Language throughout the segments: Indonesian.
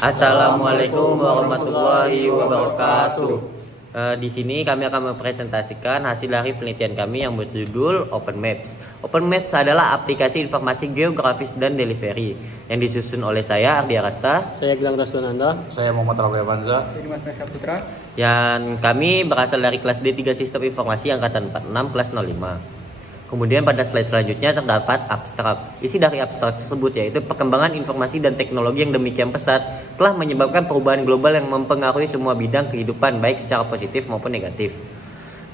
Assalamualaikum warahmatullahi wabarakatuh. Di sini kami akan mempresentasikan hasil dari penelitian kami yang berjudul Open Maps. Open Maps adalah aplikasi informasi geografis dan delivery yang disusun oleh saya, Ardia Rasta. Saya Gilang Rasunanda. Saya Muhammad Rabi Banza. Saya Dimas Meska Putra. Yang kami berasal dari kelas D3 Sistem Informasi Angkatan 46 kelas 05. Kemudian pada slide selanjutnya terdapat abstrak. Isi dari abstrak tersebut yaitu perkembangan informasi dan teknologi yang demikian pesat telah menyebabkan perubahan global yang mempengaruhi semua bidang kehidupan baik secara positif maupun negatif.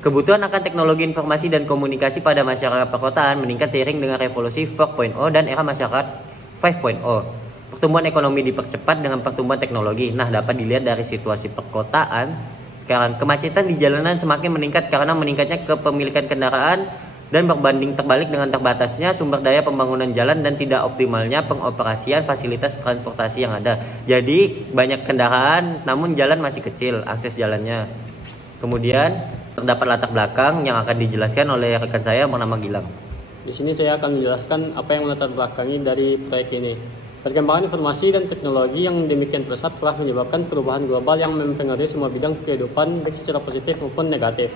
Kebutuhan akan teknologi informasi dan komunikasi pada masyarakat perkotaan meningkat seiring dengan revolusi 4.0 dan era masyarakat 5.0. Pertumbuhan ekonomi dipercepat dengan pertumbuhan teknologi. Nah, dapat dilihat dari situasi perkotaan sekarang. Kemacetan di jalanan semakin meningkat karena meningkatnya kepemilikan kendaraan dan berbanding terbalik dengan terbatasnya sumber daya pembangunan jalan dan tidak optimalnya pengoperasian fasilitas transportasi yang ada. Jadi banyak kendaraan namun jalan masih kecil akses jalannya. Kemudian terdapat latar belakang yang akan dijelaskan oleh rekan saya bernama Gilang. Di sini saya akan menjelaskan apa yang melatar belakangi dari proyek ini. Perkembangan informasi dan teknologi yang demikian pesat telah menyebabkan perubahan global yang mempengaruhi semua bidang kehidupan baik secara positif maupun negatif.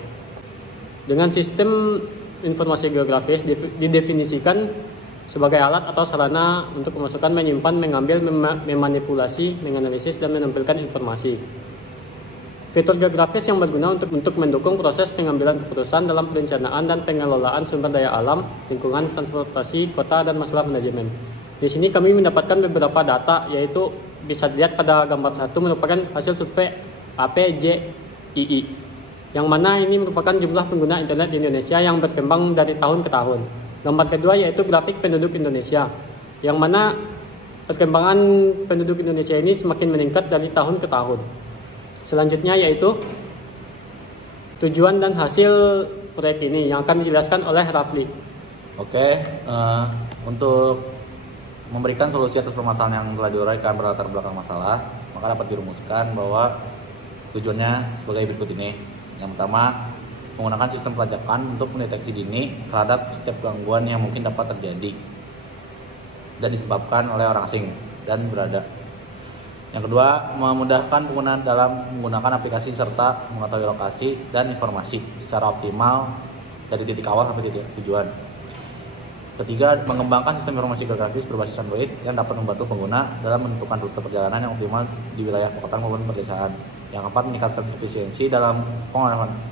Dengan sistem informasi geografis didefinisikan sebagai alat atau sarana untuk memasukkan, menyimpan, mengambil, memanipulasi, menganalisis, dan menampilkan informasi. Fitur geografis yang berguna untuk mendukung proses pengambilan keputusan dalam perencanaan dan pengelolaan sumber daya alam, lingkungan, transportasi, kota, dan masalah manajemen. Di sini kami mendapatkan beberapa data, yaitu bisa dilihat pada gambar 1 merupakan hasil survei APJII. Yang mana ini merupakan jumlah pengguna internet di Indonesia yang berkembang dari tahun ke tahun. Gambar kedua yaitu grafik penduduk Indonesia, yang mana perkembangan penduduk Indonesia ini semakin meningkat dari tahun ke tahun. Selanjutnya yaitu tujuan dan hasil proyek ini yang akan dijelaskan oleh Rafli. Oke, untuk memberikan solusi atas permasalahan yang telah diuraikan berlatar belakang masalah, maka dapat dirumuskan bahwa tujuannya sebagai berikut ini. Yang pertama, menggunakan sistem pelacakan untuk mendeteksi dini terhadap setiap gangguan yang mungkin dapat terjadi dan disebabkan oleh orang asing dan berada. Yang kedua, memudahkan penggunaan dalam menggunakan aplikasi serta mengetahui lokasi dan informasi secara optimal dari titik awal sampai titik tujuan. Ketiga, mengembangkan sistem informasi geografis berbasis Android yang dapat membantu pengguna dalam menentukan rute perjalanan yang optimal di wilayah perkotaan maupun pedesaan. Yang keempat, meningkatkan efisiensi dalam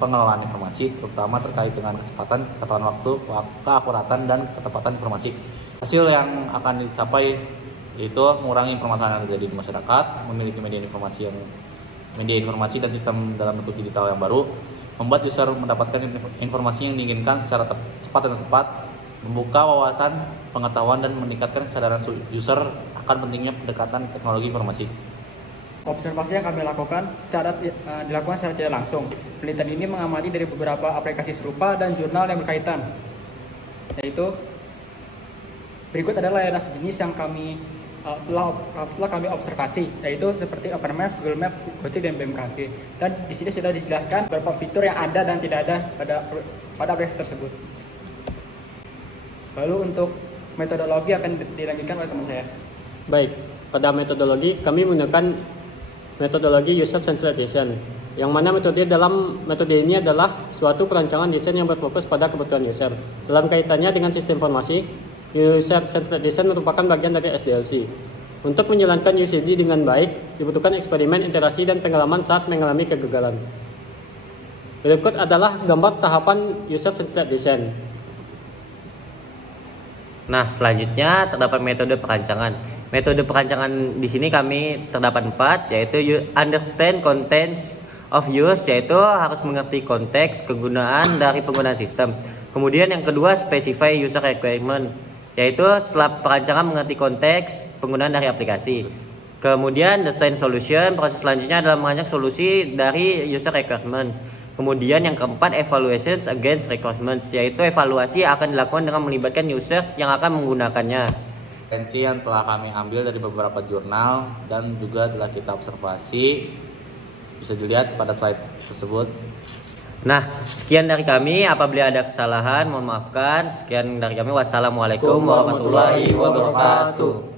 pengelolaan informasi, terutama terkait dengan ketepatan waktu, keakuratan, dan ketepatan informasi. Hasil yang akan dicapai yaitu mengurangi permasalahan yang terjadi di masyarakat, memiliki media informasi dan sistem dalam bentuk digital yang baru, membuat user mendapatkan informasi yang diinginkan secara cepat dan tepat, membuka wawasan pengetahuan dan meningkatkan kesadaran user akan pentingnya pendekatan teknologi informasi. Observasi yang kami lakukan dilakukan secara tidak langsung. Penelitian ini mengamati dari beberapa aplikasi serupa dan jurnal yang berkaitan. Yaitu berikut adalah layanan sejenis yang telah kami observasi, yaitu seperti OpenMaps, Google Maps, Gojek, dan BMKG. Dan di sini sudah dijelaskan beberapa fitur yang ada dan tidak ada pada aplikasi tersebut. Lalu untuk metodologi akan dilanjutkan oleh teman saya. Baik, pada metodologi kami menggunakan metodologi user-centered design, yang mana metode ini adalah suatu perancangan desain yang berfokus pada kebutuhan user. Dalam kaitannya dengan sistem informasi, user-centered design merupakan bagian dari SDLC. Untuk menjalankan UCD dengan baik, dibutuhkan eksperimen, interaksi, dan pengalaman saat mengalami kegagalan. Berikut adalah gambar tahapan user-centered design. Nah, selanjutnya terdapat metode perancangan. Metode perancangan di sini kami terdapat 4, yaitu understand context of use, yaitu harus mengerti konteks kegunaan dari penggunaan sistem. Kemudian yang kedua, specify user requirement, yaitu setelah perancangan mengerti konteks penggunaan dari aplikasi. Kemudian design solution, proses selanjutnya adalah merancang solusi dari user requirement. Kemudian yang keempat, evaluations against requirements, yaitu evaluasi akan dilakukan dengan melibatkan user yang akan menggunakannya. Referensi yang telah kami ambil dari beberapa jurnal dan juga telah kita observasi bisa dilihat pada slide tersebut. Nah, sekian dari kami. Apabila ada kesalahan, mohon maafkan. Sekian dari kami. Wassalamualaikum warahmatullahi wabarakatuh.